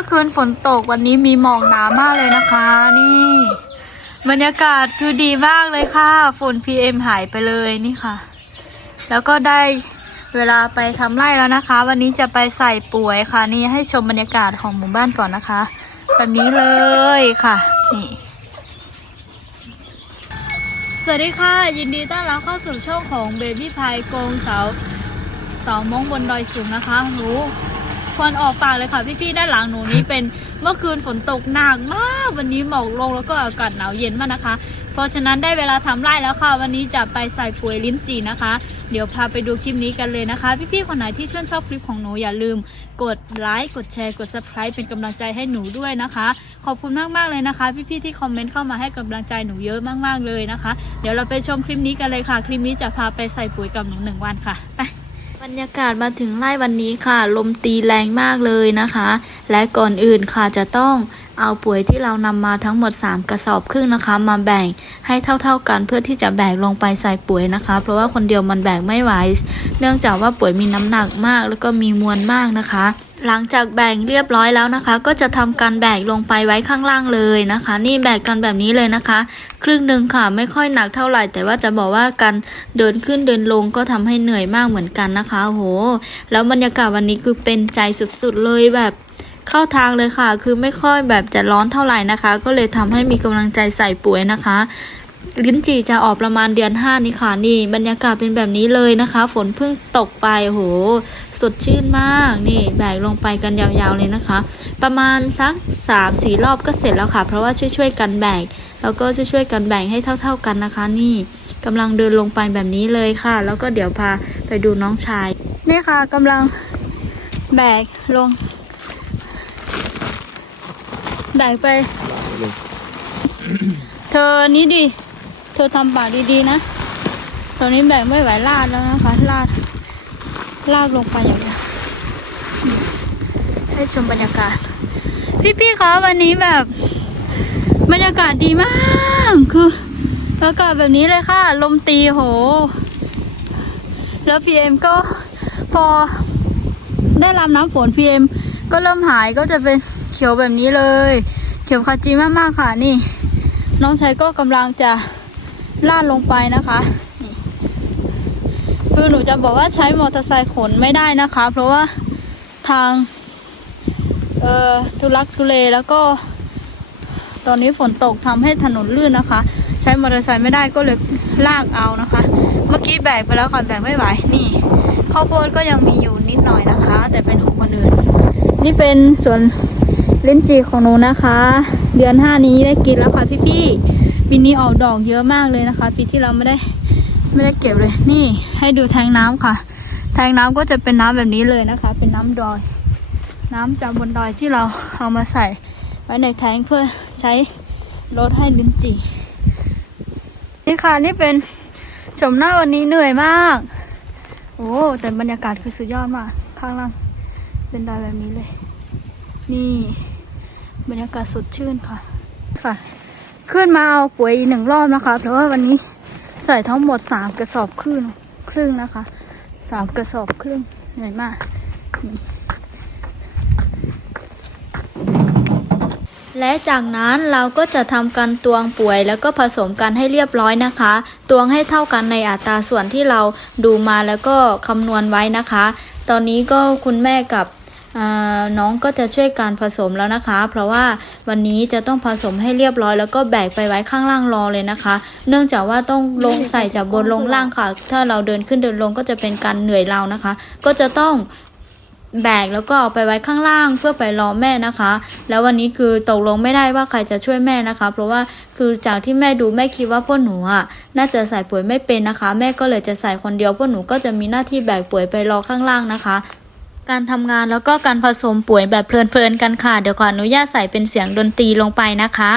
มื่อคืนฝนตกวันนี้มีหมอกหนามากเลยนะคะ นี่ บรรยากาศคือดีมากเลยค่ะ ฝน PM หายไปเลยนี่ค่ะ แล้วก็ได้เวลาไปทำไร่แล้วนะคะ วันนี้จะไปใส่ปุ๋ยค่ะ นี่ให้ชมบรรยากาศของหมู่บ้านก่อนนะคะแบบนี้เลยค่ะ นี่ สวัสดีค่ะ ยินดีต้อนรับเข้าสู่ช่องของเบบี้พายโกงเสาเสามงบนดอยสูงนะคะหนู ควันออกปากเลยค่ะพี่ๆด้านหลังหนูนี้เป็นเมื่อคืนฝนตกหนักมาก วันนี้หมอกลงแล้วก็อากาศหนาวเย็นมากนะคะ เพราะฉะนั้นได้เวลาทำไร่แล้วค่ะ วันนี้จะไปใส่ปุ๋ยลิ้นจี่นะคะ เดี๋ยวพาไปดูคลิปนี้กันเลยนะคะ พี่ๆคนไหนที่ชื่นชอบคลิปของหนูอย่าลืม กดไลค์กดแชร์กด subscribe เป็นกำลังใจให้หนูด้วยนะคะ ขอบคุณมากๆเลยนะคะ พี่ๆที่คอมเมนต์เข้ามาให้กำลังใจหนูเยอะมากๆเลยนะคะ เดี๋ยวเราไปชมคลิปนี้กันเลยค่ะ คลิปนี้จะพาไปใส่ปุ๋ยกับหนูหนึ่งวันค่ะไป รรยากาศมาถึงไร่วันนี้ค่ะ ลมตีแรงมากเลยนะคะ และก่อนอื่นค่ะจะต้องเอาปุ๋ยที่เรานำมาทั้งหมด 3 กระสอบครึ่งนะคะ มาแบ่งให้เท่าๆกันเพื่อที่จะแบกลงไปใส่ปุ๋ยนะคะ เพราะว่าคนเดียวมันแบกไม่ไหวเนื่องจากว่าปุ๋ยมีน้ำหนักมากแล้วก็มีมวลมากนะคะ หลังจากแบ่งเรียบร้อยแล้วนะคะ ก็จะทำการแบกลงไปไว้ข้างล่างเลยนะคะ นี่แบกกันแบบนี้เลยนะคะ ครึ่งหนึ่งค่ะไม่ค่อยหนักเท่าไหร่ แต่ว่าจะบอกว่าการเดินขึ้นเดินลงก็ทำให้เหนื่อยมากเหมือนกันนะคะโหแล้วบรรยากาศวันนี้คือเป็นใจสุดๆเลยแบบเข้าทางเลยค่ะ คือไม่ค่อยแบบจะร้อนเท่าไหร่นะคะ ก็เลยทำให้มีกำลังใจใส่ปุ๋ยนะคะ ลิ้นจี่จะออกประมาณเดือนห้านี่ค่ะนี่บรรยากาศเป็นแบบนี้เลยนะคะ ฝนเพิ่งตกไปโหสดชื่นมากนี่แบกลงไปกันยาวๆเลยนะคะ ประมาณสักสามสี่รอบก็เสร็จแล้วค่ะ เพราะว่าช่วยๆกันแบกแล้วก็ช่วยๆกันแบ่งให้เท่า ๆกันนะคะ นี่กำลังเดินลงไปแบบนี้เลยค่ะ แล้วก็เดี๋ยวพาไปดูน้องชายนี่ค่ะกำลังแบกลงแบกไป เธอนี่ดิ ธอทำปากดีๆนะ ตอนนี้แบกไม่ไหวลาดแล้วนะคะ ลาด ลากลงไปอย่างเงี้ยให้ชมบรรยากาศ พี่ๆคะวันนี้แบบ บรรยากาศดีมาก คืออากาศแบบนี้เลยค่ะ ลมตีโห แล้ว PM ก็พอได้รับน้ำฝน PM ก็เริ่มหายก็จะเป็นเขียวแบบนี้เลย เขียวขจีมากๆค่ะนี่ น้องชายก็กำลังจะ ลาดลงไปนะคะคือหนูจะบอกว่าใช้มอเตอร์ไซค์ขนไม่ได้นะคะ เพราะว่าทางเอ่อทุลักทุเลแล้วก็ ตอนนี้ฝนตกทำให้ถนนลื่นนะคะ ใช้มอเตอร์ไซค์ไม่ได้ก็เลยลากเอานะคะ เมื่อกี้แบกไปแล้วค่ะแบกไม่ไหวนี่ข้าวโพดก็ยังมีอยู่นิดหน่อยนะคะ แต่เป็นของคนอื่นนี่เป็นสวนลิ้นจีของหนูนะคะ เดือนห้านี้ได้กินแล้วค่ะพี่ๆ ปีนี้ออกดอกเยอะมากเลยนะคะ ปีที่เราไม่ได้ไม่ได้เก็บเลย นี่ให้ดูแทงน้ำค่ะ แทงน้ำก็จะเป็นน้ำแบบนี้เลยนะคะ เป็นน้ำดอย น้ำจากบนดอยที่เราเอามาใส่ไว้ในแทงเพื่อใช้ลดให้ลิ้นจี่นี่ค่ะนี่เป็นชมหน้าวันนี้เหนื่อยมาก โอ้แต่บรรยากาศคือสุดยอดมาก ข้างล่างเป็นดอยแบบนี้เลย นี่บรรยากาศสดชื่นค่ะ ค่ะ ขึ้นมาเอาปุ๋ยหนึ่งรอบนะคะ เพราะว่าวันนี้ใส่ทั้งหมดสามกระสอบครึ่งครึ่งนะคะสามกระสอบครึ่งเหนื่อยมากและจากนั้นเราก็จะทำการตวงป่วยแล้วก็ผสมกันให้เรียบร้อยนะคะ ตวงให้เท่ากันในอัตราส่วนที่เราดูมาแล้วก็คำนวณไว้นะคะ ตอนนี้ก็คุณแม่กับ น้องก็จะช่วยการผสมแล้วนะคะ เพราะว่าวันนี้จะต้องผสมให้เรียบร้อย แล้วก็แบกไปไว้ข้างล่างรอเลยนะคะ เนื่องจากว่าต้องลงใส่จากบนลงล่างค่ะ ถ้าเราเดินขึ้นเดินลงก็จะเป็นการเหนื่อยเรานะคะ ก็จะต้องแบกแล้วก็เอาไปไว้ข้างล่างเพื่อไปรอแม่นะคะ แล้ววันนี้คือตกลงไม่ได้ว่าใครจะช่วยแม่นะคะ เพราะว่าคือจากที่แม่ดูแม่คิดว่าพวกหนูอะน่าจะใส่ปุ๋ยไม่เป็นนะคะ แม่ก็เลยจะใส่คนเดียวพวกหนูก็จะมีหน้าที่แบกปุ๋ยไปรอข้างล่างนะคะ การทำงานแล้วก็การผสมปุ๋ยแบบเพลินๆกันค่ะ เดี๋ยวขออนุญาตใส่เป็นเสียงดนตรีลงไปนะคะ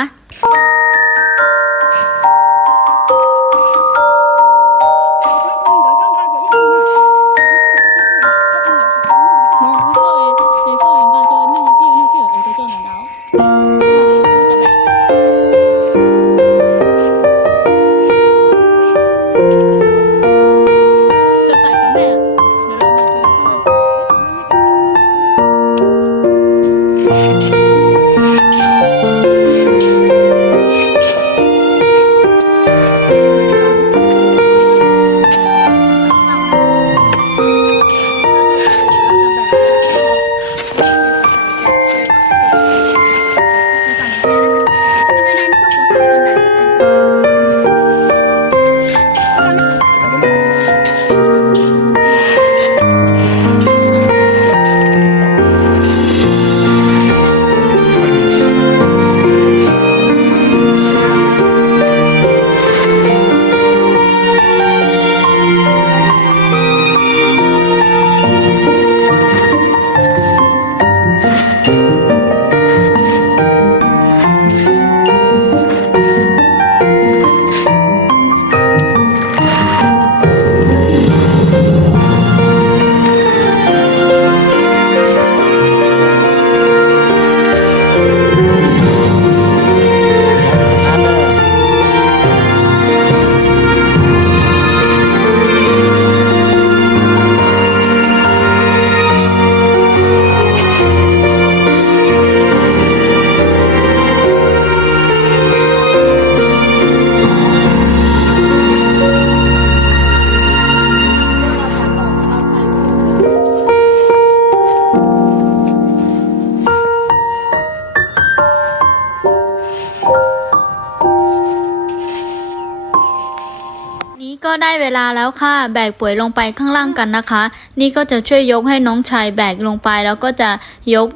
ค่ะ แบกป่วยลงไปข้างล่างกันนะคะ นี่ก็จะช่วยยกให้น้องชายแบกลงไปแล้วก็จะยก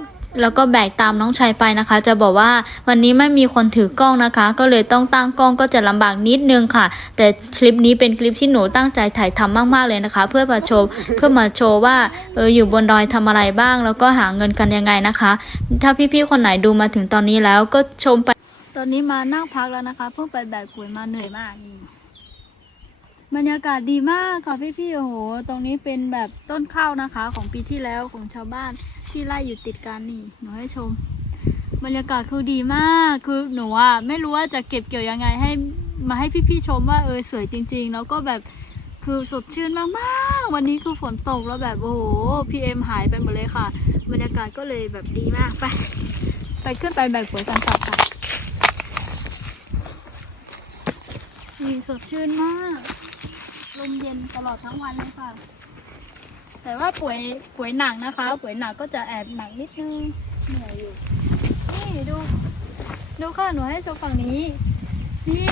แล้วก็แบกตามน้องชายไปนะคะ จะบอกว่าวันนี้ไม่มีคนถือกล้องนะคะ ก็เลยต้องตั้งกล้องก็จะลำบากนิดนึงค่ะ แต่คลิปนี้เป็นคลิปที่หนูตั้งใจถ่ายทำมากๆเลยนะคะ เพื่อมาโชว์เพื่อมาโชว์ว่าเอออยู่บนดอยทำอะไรบ้าง แล้วก็หาเงินกันยังไงนะคะ ถ้าพี่ๆคนไหนดูมาถึงตอนนี้แล้วก็ชมไป ตอนนี้มานั่งพักแล้วนะคะ เพิ่งไปแบกปุ๋ยมาเหนื่อยมากนี่ บรรยากาศดีมากค่ะพี่ๆโอ้โห ตรงนี้เป็นแบบต้นข้าวนะคะ ของปีที่แล้วของชาวบ้านที่ไร่อยู่ติดกันนี่หนูให้ชม บรรยากาศคือดีมากคือหนูอะไม่รู้ว่าจะเก็บเกี่ยวยังไงให้มาให้พี่ๆชมว่าเออสวยจริง ๆ แล้วก็แบบคือสดชื่นมากๆ วันนี้คือฝนตกแล้วแบบโอ้โหพีเอ็มหายไปหมดเลยค่ะ บรรยากาศก็เลยแบบดีมากไป ไปขึ้นไปแบกปุ๋ยกันต่อค่ะนี่สดชื่นมาก ลมเย็นตลอดทั้งวันเลยค่ะ แต่ว่าป่วยป่วยหนักนะคะป่วยหนักก็จะแอบหนักนิดนึงเหนื่อยอยู่ นี่ดูดูค่ะหนูให้โซฝั่งนี้ นี่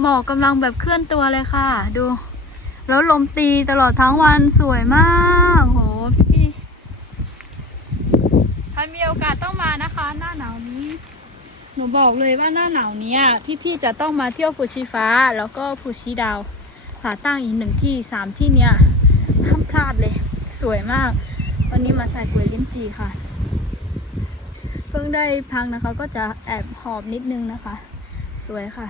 หมอกกำลังแบบเคลื่อนตัวเลยค่ะ ดู แล้วลมตีตลอดทั้งวันสวยมากโหพี่ใครมีโอกาสต้องมานะคะ หน้าหนาวนี้หนูบอกเลยว่าหน้าหนาวนี้พี่ๆจะต้องมาเที่ยวภูชีฟ้าแล้วก็ภูชีดาว ผาตั้งอีกหนึ่งที่สามที่เนี้ยห้ามพลาดเลย สวยมาก วันนี้มาใส่กล้วยลิ้นจีค่ะ เพิ่งได้พังนะคะ ก็จะแอบหอบนิดนึงนะคะ สวยค่ะ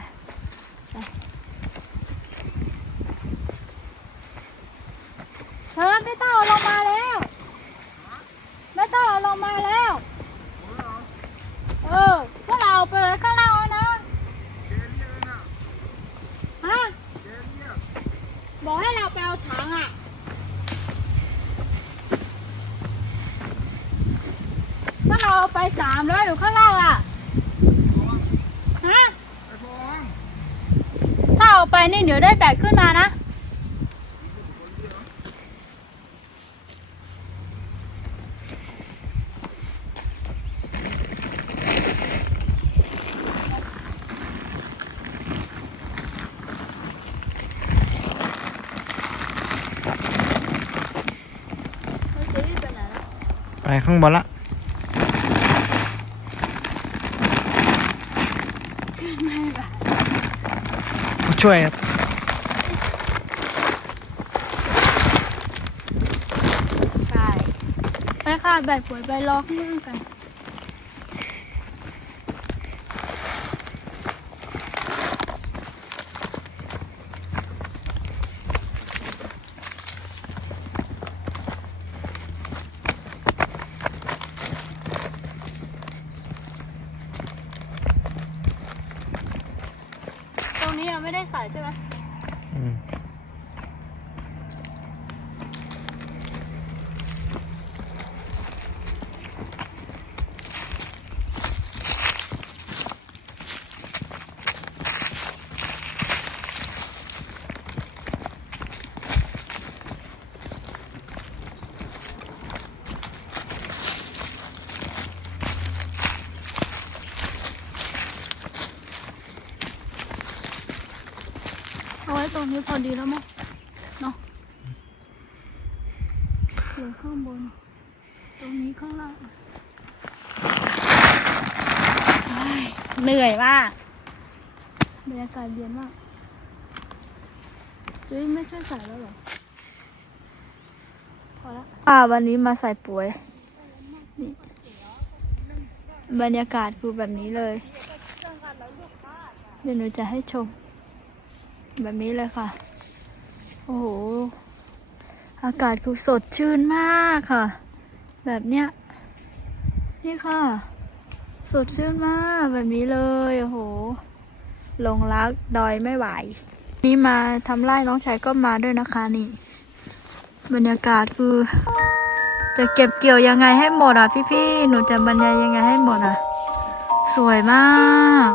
เธอไม่ต้องเอาลงมาแล้ว ไม่ต้องเอาลงมาแล้ว เออพวกเราเอาไปข้างล่างแล้วนะฮะ บอกให้เราไปเอาถังอะถ้าเราเอาไปสามแล้วอยู่ข้างล่างอะ ฮะ ถ้าเอาไปนี่เดี๋ยวได้แบกขึ้นมานะ ไม่ซื้อไปไหนแล้ว ไป ข้างบนละผู้ช่วยครับไปไปค่ะแบบปุ๋ยไปรอกมือกัน ตรง นี้ยังไม่ได้ใส่ใช่ไหม อืม นี้พอดีแล้วมั้งเนาะเหลือข้างบน ตรงนี้ข้างล่างเหนื่อยมากบรรยากาศเย็นมากจุ้ยไม่ช่วยใส่แล้วเหรอ พอละอ่าวันนี้มาใส่ปุ๋ยนี่บรรยากาศคือแบบนี้เลย เดี๋ยวหนูจะให้ชม แบบนี้เลยค่ะ โอ้โห อากาศคือสดชื่นมากค่ะ แบบเนี้ย นี่ค่ะ สดชื่นมากแบบนี้เลย โอ้โห ลงรักดอยไม่ไหว นี่มาทำไร่น้องชายก็มาด้วยนะคะนี่ บรรยากาศคือ จะเก็บเกี่ยวยังไงให้หมดอะพี่ๆ หนูจะบรรยายยังไงให้หมดอะ สวยมาก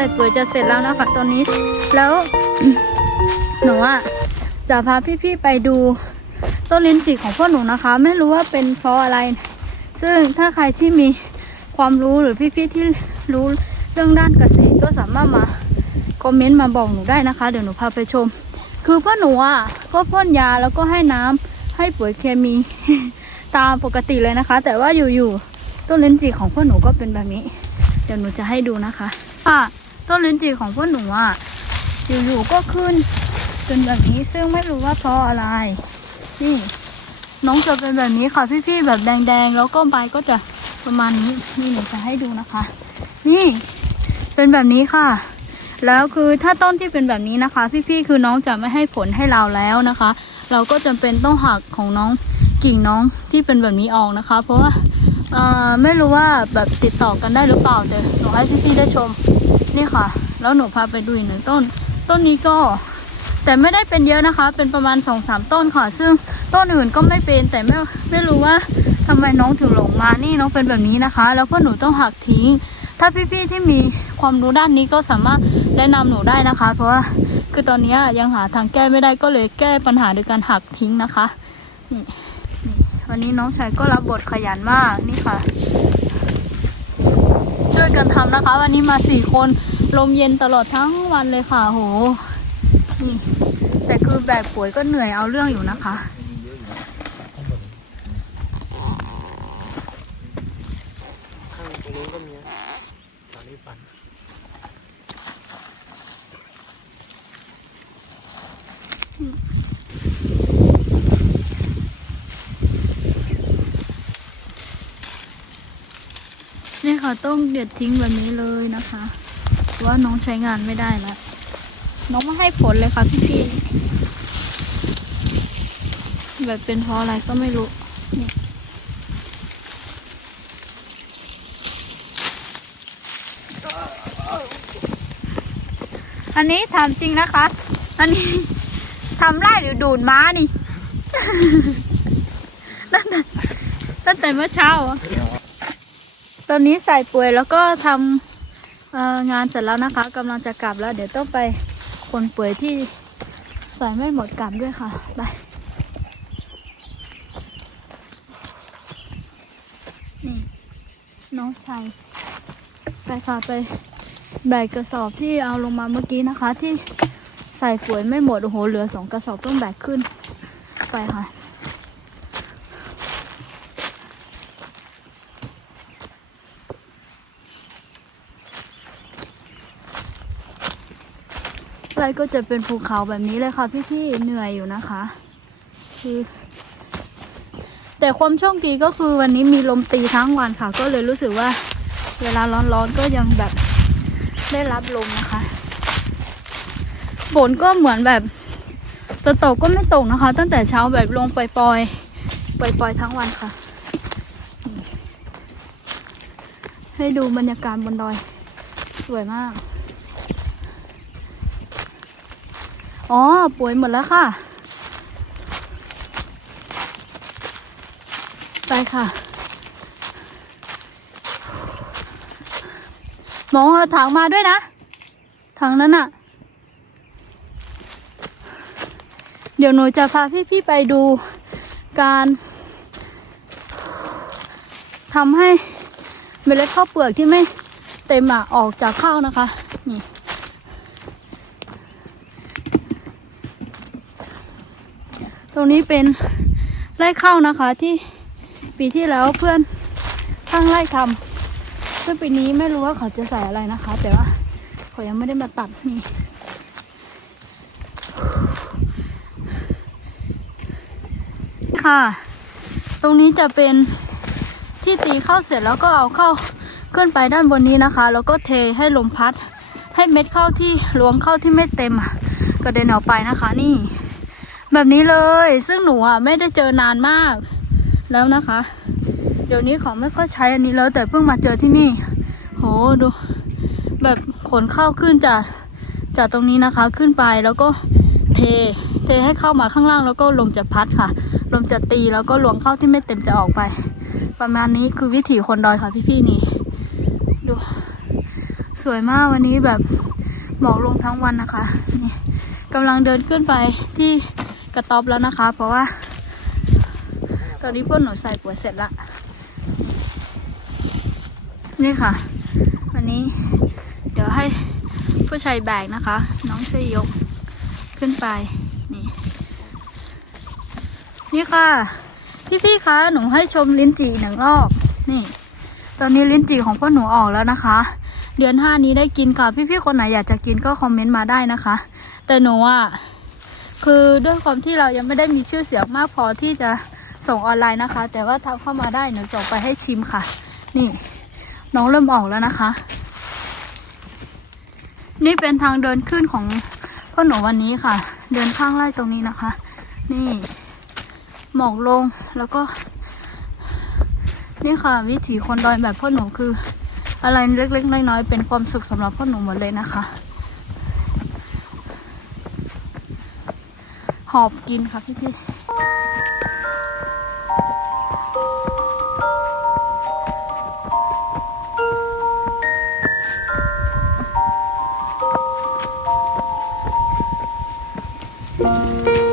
ส่ปุ๋ยจะเสร็จแล้วนะคะตอนนี้ แล้วหนูอะจะพาพี่ๆไปดูต้นลิ้นจี่ของพวกหนูนะคะ ไม่รู้ว่าเป็นเพราะอะไร ซึ่งถ้าใครที่มีความรู้หรือพี่ๆที่รู้เรื่องด้านเกษตรก็สามารถมาคอมเมนต์มาบอกหนูได้นะคะ เดี๋ยวหนูพาไปชม คือพวกหนูอะก็พ่นยาแล้วก็ให้น้ำให้ปุ๋ยเคมีตามปกติเลยนะคะ แต่ว่าอยู่ๆต้นลิ้นจี่ของพวกหนูก็เป็นแบบนี้ เดี๋ยวหนูจะให้ดูนะคะค่ะ ต้นลิ้นจี่ของพวกหนูอะอยู่ๆก็ขึ้นเป็นแบบนี้ซึ่งไม่รู้ว่าเพราะอะไร นี่ น้องจะเป็นแบบนี้ค่ะพี่ๆแบบแดงๆ แล้วก็ใบก็จะประมาณนี้นี่หนูจะให้ดูนะคะ นี่ เป็นแบบนี้ค่ะ แล้วคือถ้าต้นที่เป็นแบบนี้นะคะ พี่ๆคือน้องจะไม่ให้ผลให้เราแล้วนะคะ เราก็จำเป็นต้องหักของน้องกิ่งน้องที่เป็นแบบนี้ออกนะคะ เพราะว่าไม่รู้ว่าแบบติดต่อกันได้หรือเปล่าแต่หนูให้พี่ๆได้ชม นี่ค่ะ แล้วหนูพาไปดูอีกหนึ่งต้น ต้นนี้ก็ แต่ไม่ได้เป็นเยอะนะคะ เป็นประมาณ2องสามต้นค่ะ ซึ่งต้นอื่นก็ไม่เป็น แต่ไม่ไม่รู้ว่าทำไมน้องถึงหลงมา นี่น้องเป็นแบบนี้นะคะ แล้วพวกหนูต้องหักทิ้ง ถ้าพี่ๆที่มีความรู้ด้านนี้ก็สามารถแนะนำหนูได้นะคะ เพราะว่าคือตอนนี้ยังหาทางแก้ไม่ได้ก็เลยแก้ปัญหาโดยการหักทิ้งนะคะ นี่วันนี้น้องชายก็รับบทขยันมากนี่ค่ะ วยกันทำนะคะ วันนี้มาสี่คนลมเย็นตลอดทั้งวันเลยค่ะโหนี่แต่คือแบกป่วยก็เหนื่อยเอาเรื่องอยู่นะคะข้างตรงนู้นก็มีตอนนี้ปัน นี่ ค่ะต้องเด็ดทิ้งแบบนี้เลยนะคะว่าน้องใช้งานไม่ได้แล้วน้องไม่ให้ผลเลยค่ะพี่พี่ๆแบบเป็นเพราะอะไรก็ไม่รู้นี่อันนี้ถามจริงนะคะ อันนี้ทำไร่หรือดูดม้านี่ตั้งแต่ตั้งแต่เมื่อเช้าอะ ตอนนี้ใส่ปุ๋ยแล้วก็ทำงานเสร็จแล้วนะคะกำลังจะกลับแล้ว เดี๋ยวต้องไปขนปุ๋ยที่ใส่ไม่หมดกลับด้วยค่ะไปนี่น้องชายไปค่ะไปแบกกระสอบที่เอาลงมาเมื่อกี้นะคะ ที่ใส่ปุ๋ยไม่หมดโอ้โหเหลือสองกระสอบต้องแบกขึ้นไปค่ะ ไรก็จะเป็นภูเขาแบบนี้เลยค่ะพี่ๆเหนื่อยอยู่นะคะคือแต่ความโชคดีก็คือวันนี้มีลมตีทั้งวันค่ะ ก็เลยรู้สึกว่า เวลาร้อนๆก็ยังแบบได้รับลมนะคะฝนก็เหมือนแบบจะตกก็ไม่ตกนะคะ ตั้งแต่เช้าแบบลงปล่อยๆปล่อยๆทั้งวันค่ะ ให้ดูบรรยากาศบนดอย สวยมาก อ๋อป่วยหมดแล้วค่ะ ไปค่ะหมองเอาถังมาด้วยนะ ถังนั้นอะเดี๋ยวหนูจะพาพี่ๆไปดูการทำให้เมล็ดข้าวเปลือกที่ไม่เต็มอะออกจากข้าวนะคะ นี่ ตรงนี้เป็นไร่ข้าวนะคะที่ปีที่แล้วเพื่อนข้างไร่ทำซึ่งปีนี้ไม่รู้ว่าเขาจะใส่อะไรนะคะ แต่ว่าเขายังไม่ได้มาตัดนี่ค่ะ ตรงนี้จะเป็นที่ตีข้าวเสร็จแล้วก็เอาเข้าขึ้นไปด้านบนนี้นะคะ แล้วก็เทให้ลมพัด ให้เม็ดข้าวที่รวงข้าวที่ไม่เต็มอะกระเด็นออกไปนะคะนี่ แบบนี้เลย ซึ่งหนูอะไม่ได้เจอนานมาก แล้วนะคะ เดี๋ยวนี้เขาไม่ค่อยใช้อันนี้แล้ว แต่เพิ่งมาเจอที่นี่ โหดู แบบขนเข้าขึ้นจากจากตรงนี้นะคะขึ้นไปแล้วก็เท เทให้เข้ามาข้างล่างแล้วก็ลมจะพัดค่ะ ลมจะตีแล้วก็ลวงเข้าที่ไม่เต็มจะออกไป ประมาณนี้คือวิถีคนดอยค่ะพี่ๆนี่ ดู สวยมากวันนี้แบบหมอกลงทั้งวันนะคะนี่กำลังเดินขึ้นไปที่ กระต๊อบแล้วนะคะ เพราะว่า ตอนนี้พวกหนูใส่ปุ๋ยเสร็จละ นี่ค่ะ วันนี้ เดี๋ยวให้ผู้ชายแบกนะคะ น้องช่วยยกขึ้นไป นี่ นี่ค่ะ พี่ๆคะหนูให้ชมลิ้นจี่หนึ่งรอบนี่ตอนนี้ลิ้นจี่ของพวกหนูออกแล้วนะคะ เดือนห้านี้ได้กินค่ะ พี่ๆคนไหนอยากจะกินก็คอมเมนต์มาได้นะคะ แต่หนูอะ คือด้วยความที่เรายังไม่ได้มีชื่อเสียงมากพอที่จะส่งออนไลน์นะคะ แต่ว่าทำเข้ามาได้หนูส่งไปให้ชิมค่ะ นี่ น้องเริ่มออกแล้วนะคะ นี่เป็นทางเดินขึ้นของพ่อหนูวันนี้ค่ะ เดินข้างไร่ตรงนี้นะคะ นี่หมอกลงแล้วก็ นี่ค่ะ วิถีคนดอยแบบพ่อหนูคือ อะไรเล็กๆน้อยๆเป็นความสุขสำหรับพ่อหนูหมดเลยนะคะ หอบกินค่ะพี่ๆฝ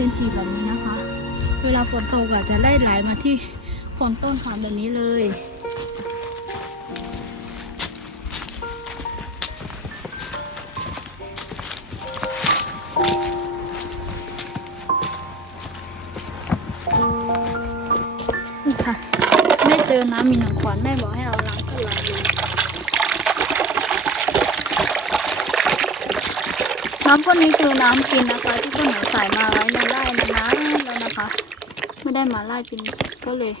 ต้นลิ้นจีแบบนี้นะคะ เวลาฝนตกอะจะได้ไหลมาที่โคนต้นค่ะแบบนี้เลยนี่ค่ะแม่เจอน้ำมีหนังขวานแม่บอกให้เอาล้างก็ล้างเลยน้ำพวกนี้คือน้ำกินนะคะ ที่คุณหนูใส่มาไว้ในไร่ในน้ำแล้วนะคะ ไมาไล่กินก็เลย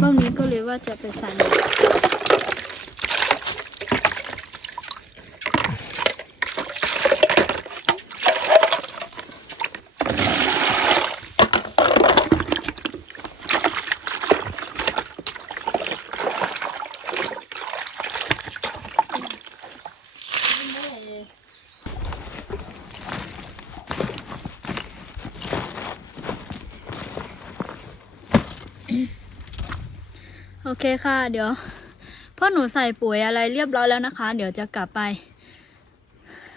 รอบนี้ก็เลยว่าจะไปใส่ใน เคค่ะ เดี๋ยวพ่อหนูใส่ปุ๋ยอะไรเรียบร้อยแล้วนะคะ เดี๋ยวจะกลับไป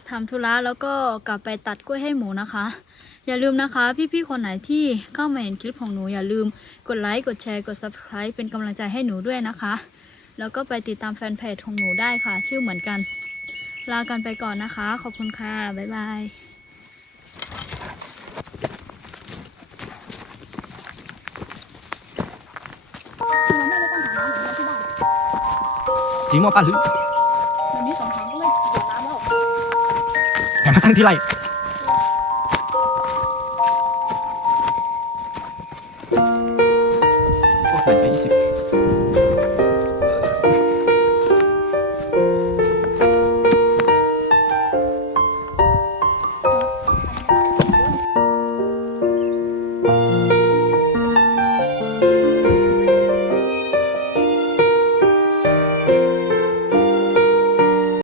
ทำธุระแล้วก็กลับไปตัดกล้วยให้หมูนะคะ อย่าลืมนะคะ พี่ๆคนไหนที่เข้ามาเห็นคลิปของหนูอย่าลืมกดไลค์กดแชร์กด subscribe เป็นกำลังใจให้หนูด้วยนะคะ แล้วก็ไปติดตามแฟนเพจของหนูได้ค่ะ ชื่อเหมือนกัน ลากันไปก่อนนะคะ ขอบคุณค่ะ บ๊ายบาย จีมัวป้าหรือวันนี้สองครั้งก็เลยเดือดร้อนแล้วแต่มาตั้งที่ไร